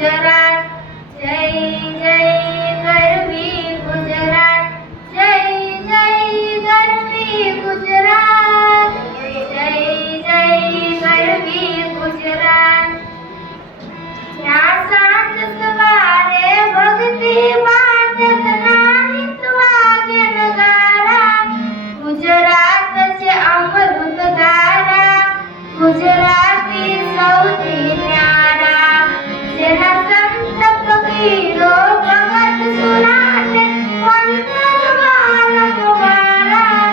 ગુજરાત જય જય ગરવી ગુજરાત જય જય ગરવી ગુજરાત જય જય ગરવી ગુજરાત જ્યાં સાંજ સવારે ભક્તિ વાદનના નિત વાગે નગારા ગુજરાત છે અમૃત ધારા ગુજરાતી સૌથી ન્યારા જેના સંત ફકીરો ભગત સુરાને વંદનવાલા દ્વારા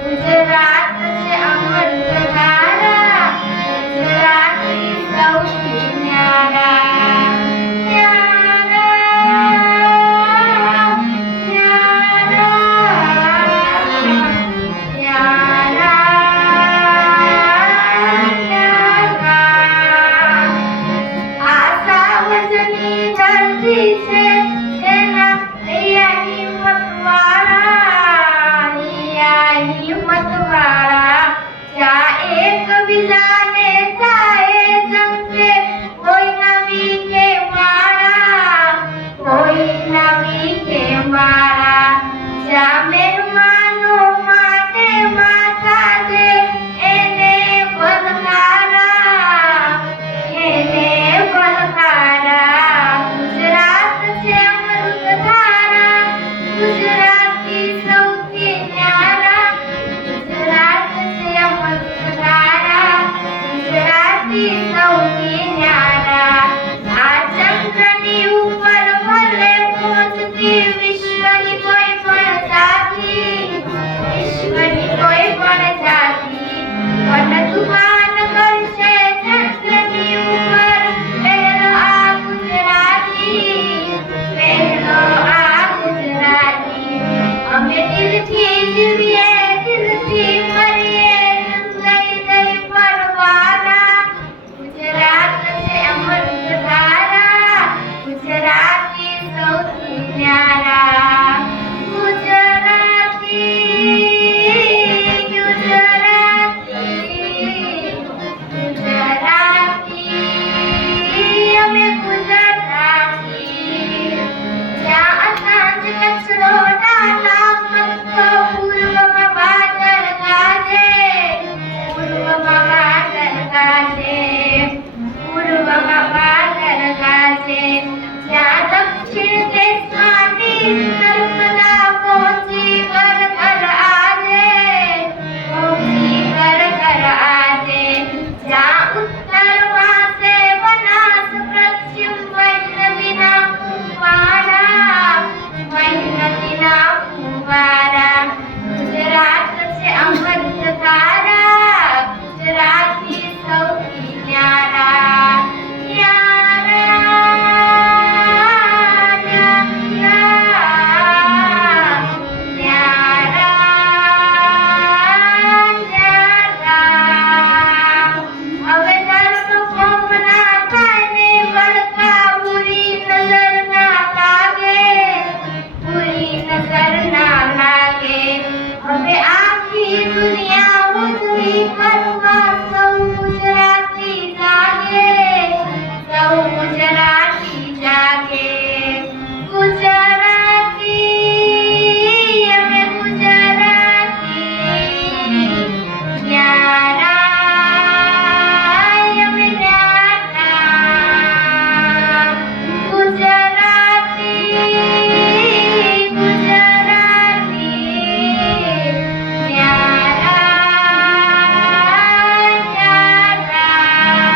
ગુજરાત છે અમૃત ધારા ગુજરાતી સૌથી ન્યારા ન્યારા ની ધરતી છે એના અહીંયા હિંમતવાળા જ્યાં એકબીજાને થાય જંગે કોઈ નવી કે માળા કોઈ નવી કે માળા જ્યાં મહેમાનો માટે માથા દે એને બલકારા એને બલકારા ગુજરાત છે અમૃત ધારા ગુજરાતી સૌથી ન્યારા ગુજરાત છે અમૃત ધારા ગુજરાતી સૌથી ન્યારા આ ચંદ્રની ઉપર ભલે પહોંચતી વિશ્વની કોઈ પણ જાતિ વિશ્વની કોઈ પણ જાતિ પણ તુફાન કરશે ચંદ્રની ઉપર પહેલો આ ગુજરાતી પહેલો આ ગુજરાતી અમે દિલથી જીવી